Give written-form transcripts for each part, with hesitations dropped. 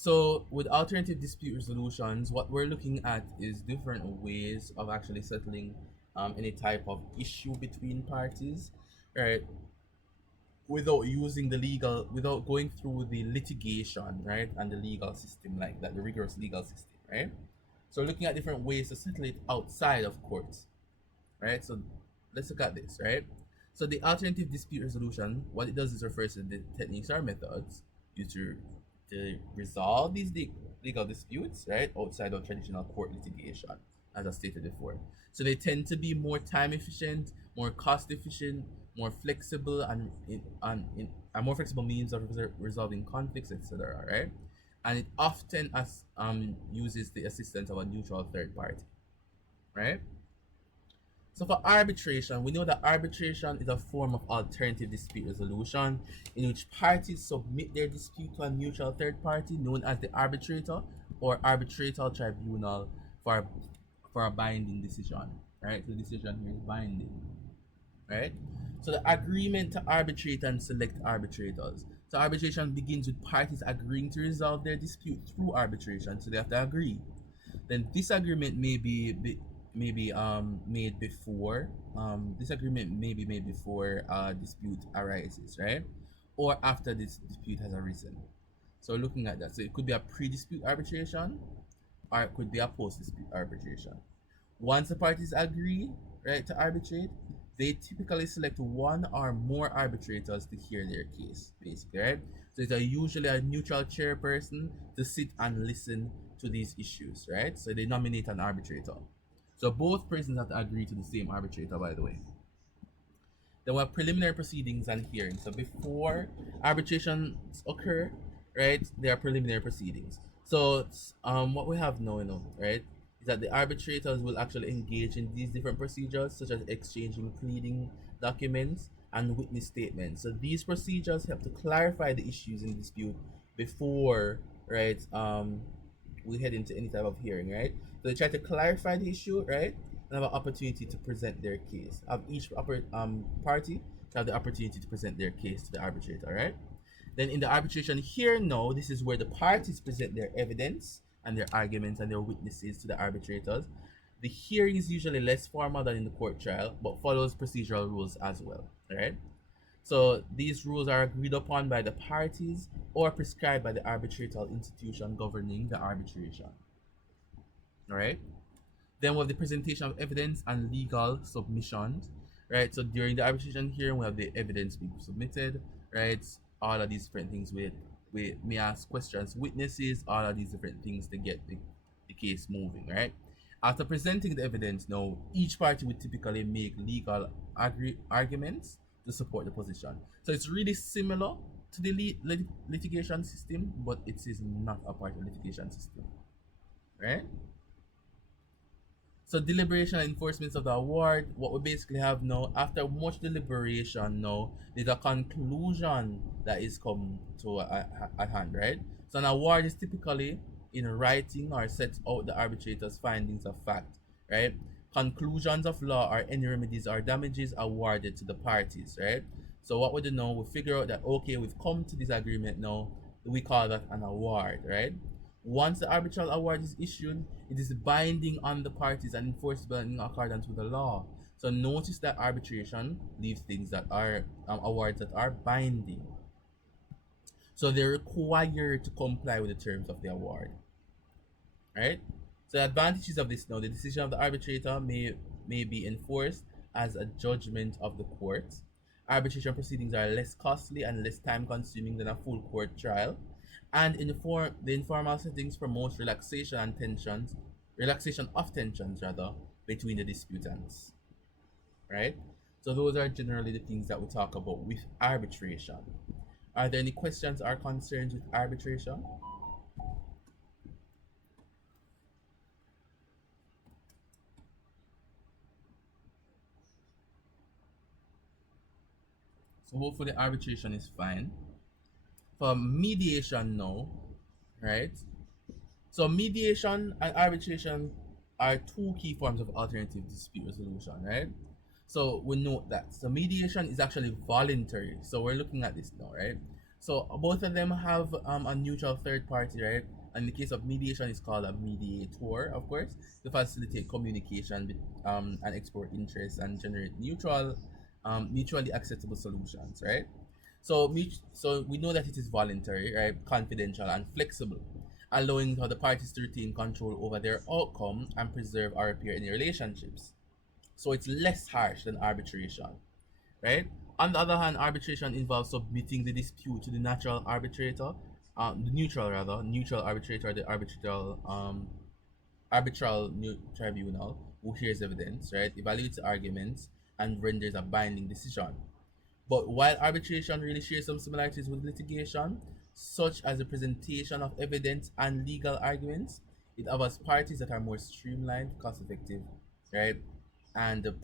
So with alternative dispute resolutions, what we're looking at is different ways of actually settling any type of issue between parties, right? Without using the legal, without going through the litigation, right, and the legal system like that, the rigorous legal system, right? So looking at different ways to settle it outside of courts, right? So let's look at this, right? So the alternative dispute resolution, what it does is refers to the techniques or methods used to resolve these legal disputes, right, outside of traditional court litigation, as I stated before. So they tend to be more time efficient, more cost efficient, more flexible, and more flexible means of resolving conflicts, etc. Right, and it often uses the assistance of a neutral third party, right? So for arbitration, we know that arbitration is a form of alternative dispute resolution in which parties submit their dispute to a neutral third party known as the arbitrator or arbitral tribunal for for a binding decision. Right? So the decision here is binding. Right? So the agreement to arbitrate and select arbitrators. So arbitration begins with parties agreeing to resolve their dispute through arbitration. So they have to agree. Then disagreement may be made before disagreement may be made before dispute arises, right? Or after this dispute has arisen. So looking at that, so it could be a pre-dispute arbitration or it could be a post-dispute arbitration. Once the parties agree, right, to arbitrate, they typically select one or more arbitrators to hear their case, basically, right? So it's usually a neutral chairperson to sit and listen to these issues, right? So they nominate an arbitrator. So both persons have to agree to the same arbitrator, by the way. There were preliminary proceedings and hearings. So before arbitrations occur, right, there are preliminary proceedings. So what we have now, right, is that the arbitrators will actually engage in these different procedures, such as exchanging pleading documents and witness statements. So these procedures help to clarify the issues in dispute before, right, we head into any type of hearing, right? So they try to clarify the issue, right, and have an opportunity to present their case. Have each party to have the opportunity to present their case to the arbitrator, right? Then in the arbitration here, no, this is where the parties present their evidence and their arguments and their witnesses to the arbitrators. The hearing is usually less formal than in the court trial, but follows procedural rules as well, right? So these rules are agreed upon by the parties or prescribed by the arbitral institution governing the arbitration. All right. Then we have the presentation of evidence and legal submissions. Right. So during the arbitration hearing, we have the evidence being submitted. Right. All of these different things. We may ask questions, witnesses, all of these different things to get the case moving. Right. After presenting the evidence, now each party would typically make legal arguments to support the position. So it's really similar to the litigation system, but it is not a part of the litigation system, right? So deliberation and enforcement of the award, what we basically have now, after much deliberation now, there's a conclusion that is come to at hand, right? So an award is typically in writing or sets out the arbitrator's findings of fact, right? Conclusions of law or any remedies or damages awarded to the parties, right? So what we do now, we figure out that, okay, we've come to this agreement now, we call that an award, right? Once the arbitral award is issued, it is binding on the parties and enforceable in accordance with the law. So notice that arbitration leaves things that are awards that are binding. So they're required to comply with the terms of the award. Right? So the advantages of this now, the decision of the arbitrator may be enforced as a judgment of the court. Arbitration proceedings are less costly and less time consuming than a full court trial. And the informal settings promote relaxation of tensions rather, between the disputants. Right? So those are generally the things that we talk about with arbitration. Are there any questions or concerns with arbitration? So hopefully arbitration is fine. For mediation now, right? So mediation and arbitration are two key forms of alternative dispute resolution, right? So we note that. So mediation is actually voluntary. So we're looking at this now, right? So both of them have a neutral third party, right? And in the case of mediation, it's called a mediator, of course, to facilitate communication and explore interests and generate mutually acceptable solutions, right? So we know that it is voluntary, right, confidential and flexible, allowing for the parties to retain control over their outcome and preserve or repair any relationships. So it's less harsh than arbitration, right? On the other hand, arbitration involves submitting the dispute to the natural arbitrator, the neutral rather, neutral arbitrator, the arbitral tribunal, who hears evidence, right, evaluates arguments, and renders a binding decision. But while arbitration really shares some similarities with litigation, such as the presentation of evidence and legal arguments, it offers parties that are more streamlined, cost effective, right? And the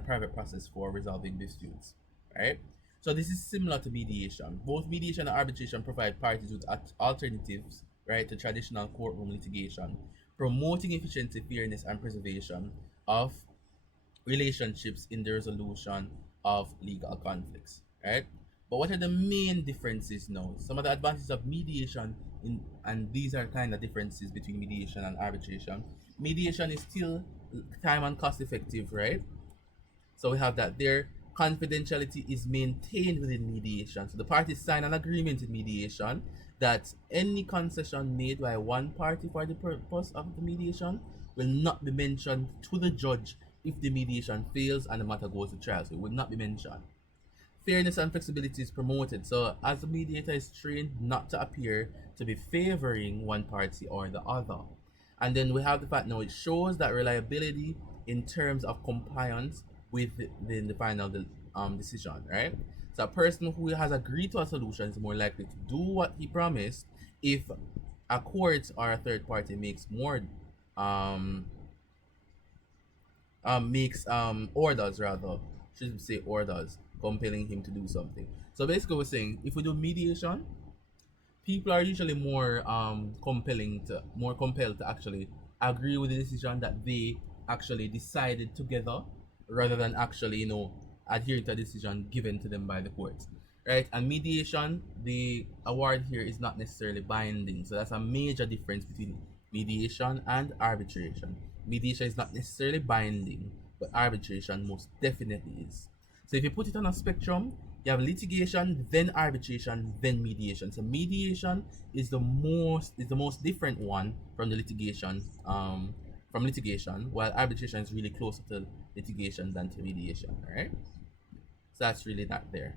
private process for resolving disputes, right? So this is similar to mediation. Both mediation and arbitration provide parties with alternatives, right, to traditional courtroom litigation, promoting efficiency, fairness, and preservation of relationships in the resolution of legal conflicts, right? But what are the main differences now? Some of the advantages of mediation, and these are kind of differences between mediation and arbitration. Mediation is still time and cost effective, right? So we have that there. Confidentiality is maintained within mediation. So the parties sign an agreement in mediation that any concession made by one party for the purpose of the mediation will not be mentioned to the judge if the mediation fails and the matter goes to trial. So it will not be mentioned. Fairness and flexibility is promoted. So as the mediator is trained not to appear to be favoring one party or the other. And then we have the fact now it shows that reliability in terms of compliance with the final decision, right? So a person who has agreed to a solution is more likely to do what he promised if a court or a third party makes more um makes orders rather, should say orders, compelling him to do something. So basically we're saying if we do mediation, people are usually more compelled to actually agree with the decision that they actually decided together, rather than actually adhering to a decision given to them by the court, right? And mediation, the award here is not necessarily binding, so that's a major difference between mediation and arbitration. Mediation is not necessarily binding, but arbitration most definitely is. So if you put it on a spectrum, you have litigation, then arbitration, then mediation. So mediation is the most different one from the litigation, while arbitration is really closer to litigation than to mediation. All right, so that's really that there.